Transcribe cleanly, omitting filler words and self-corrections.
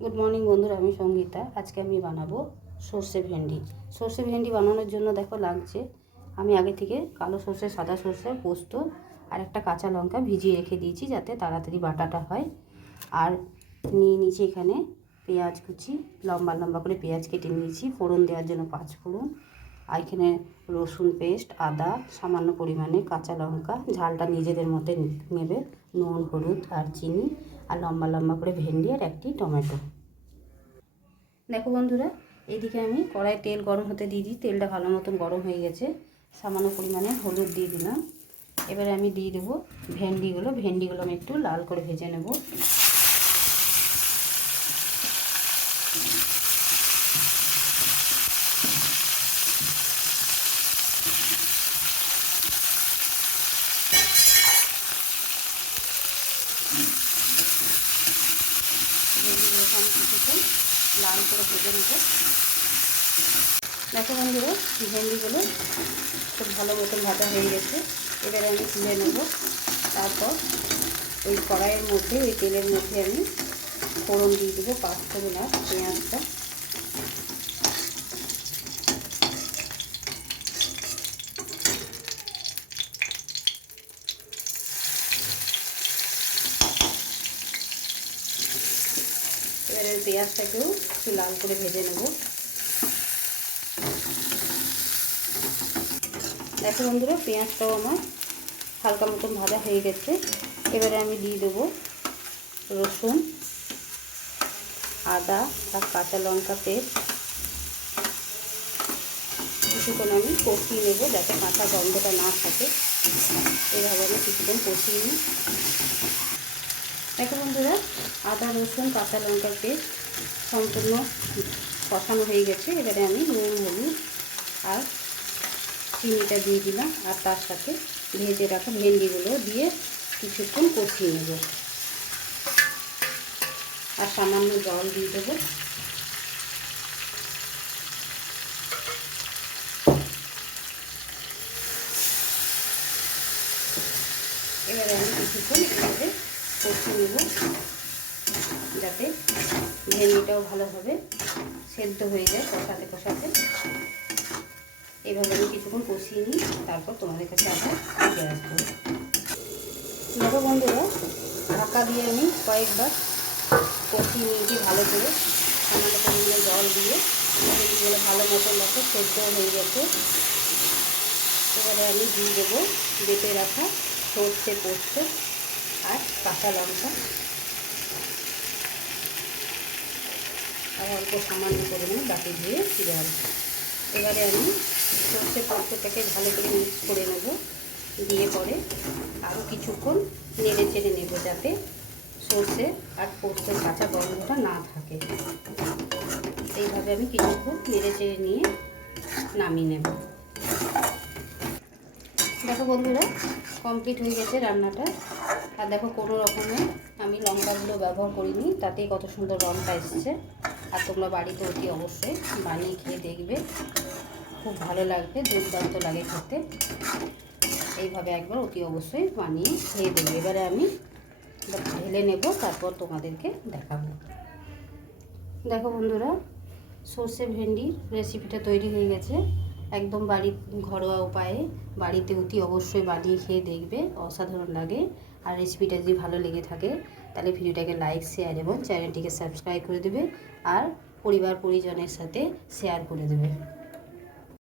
Good morning বন্ধুরা, আমি সঙ্গীতা। আজকে আমি বানাবো সর্ষে ভেন্ডি। সর্ষে ভেন্ডি বানানোর জন্য দেখো লাগছে, আমি আগে থেকে কালো সর্ষে, সাদা সর্ষে, পোস্ত আর একটা কাঁচা লঙ্কা ভিজিয়ে রেখে দিয়েছি যাতে তাড়াতাড়ি বাটাটা হয়। আর নিয়ে নিয়েছি এখানে পেঁয়াজ কুচি, লম্বা লম্বা করে পেঁয়াজ কেটে নিয়েছি ফোড়ন দেওয়ার জন্য 5 ফোড়ন। আর এখানে রসুন পেস্ট, আদা, সামান্য পরিমাণে কাঁচা লঙ্কা, ঝালটা নিজেদের মধ্যে নেবে, নুন, হলুদ আর চিনি, আর লম্বা লম্বা করে ভেন্ডি আর একটি টমেটো। দেখো বন্ধুরা, এইদিকে আমি কড়াই তেল গরম হতে দিয়ে দিই। তেলটা ভালো মতন গরম হয়ে গেছে, সামান্য পরিমাণে হলুদ দিয়ে দিলাম। এবারে আমি দিয়ে দেবো ভেন্ডিগুলো আমি একটু লাল করে ভেজে নেব। ভেন্ডিগুলো আমি কিছুক্ষণ লাল করে ভেজে নেব। দেখো বন্ধুরা, ভেন্ডিগুলো খুব ভালো মতন ভাজা হয়ে গেছে। এবারে আমি তুলে নেব। তারপর ওই কড়াইয়ের মধ্যে, ওই তেলের মধ্যে আমি ফোড়ন দিয়ে দেবো, 5 ফোড়ন আর পেঁয়াজটা। এবারে পেঁয়াজটাকেও একটু লাল করে ভেজে নেব। দেখো বন্ধুরা, পেঁয়াজটাও আমার হালকা মতন ভাজা হয়ে গেছে। এবারে আমি দিয়ে দেবো রসুন, আদা আর কাঁচা লঙ্কা পেস্ট। কিছুক্ষণ আমি কষিয়ে নেব যাতে কাঁচা গন্ধটা না থাকে। এইভাবে আমি কিছুক্ষণ কষিয়ে নিই। দেখো বন্ধুরা, আদা, রসুন, কাঁচা লঙ্কার পেস্ট সম্পূর্ণ কষানো হয়ে গেছে। এবারে আমি নুন, হলুদ আর চিনিটা দিয়ে দিলাম, আর তার সাথে ভেজে রাখা ভেন্ডিগুলো দিয়ে কিছুক্ষণ কষিয়ে নেব। আর সামান্য জল দিয়ে দেবো। এবারে আমি কিছুক্ষণ এভাবে কষিয়ে নেব যাতে ভেন্ডিটাও ভালোভাবে সেদ্ধ হয়ে যায় কষাতে কষাতে। এইভাবে আমি কিছুক্ষণ কষিয়ে নিই, তারপর তোমাদের কাছে আবার ফিরে আসবো। দেখো বন্ধুরা, ঢাকা দিয়ে আমি কয়েকবার কষিয়ে নিয়েছি ভালো করে, সামান্য পরিমাণে জল দিয়ে। ভেন্ডিগুলো ভালো মতো দেখো সেদ্ধ হয়ে গেছে। এবারে আমি দিয়ে দেবো বেটে রাখা সর্ষে, পোস্ত আর কাঁচা লঙ্কা, আর অল্প সামান্য পরিমাণে বাটি দিয়ে ফিরে আসবো। এবারে আমি সর্ষে পোস্তটাকে ভালো করে মিক্স করে নেব, দিয়ে পরে আরও কিছুক্ষণ নেড়ে চেড়ে নেব যাতে সর্ষে আর পোস্তের কাঁচা গন্ধটা না থাকে। এইভাবে আমি কিছুক্ষণ নেড়ে চেড়ে নিয়ে নামিয়ে নেব। দেখো বন্ধুরা, কমপ্লিট হয়ে গেছে রান্নাটা। আর দেখো, কোনো রকমে আমি লঙ্কাগুলো ব্যবহার করিনি, তাতেই কত সুন্দর রঙটা এসেছে। আর তোমরা বাড়িতে অতি অবশ্যই বানিয়ে খেয়ে দেখবে, খুব ভালো লাগবে, দুর্দান্ত লাগে খেতে। এইভাবে একবার অতি অবশ্যই বানিয়ে খেয়ে দেবে। এবারে আমি ঢেলে নেব, তারপর তোমাদেরকে দেখাবো। দেখো বন্ধুরা, সর্ষে ভেন্ডির রেসিপিটা তৈরি হয়ে গেছে। একদম ঘরোয়া উপায়ে বাড়িতে অতি অবশ্যই বানিয়ে খেয়ে দেখবে, অসাধারণ লাগে। আর রেসিপিটা যদি ভালো লেগে থাকে তাহলে ভিডিওটাকে লাইক, শেয়ার এবং চ্যানেলটিকে সাবস্ক্রাইব করে দেবে, আর পরিবার পরিজনের সাথে শেয়ার করে দেবে।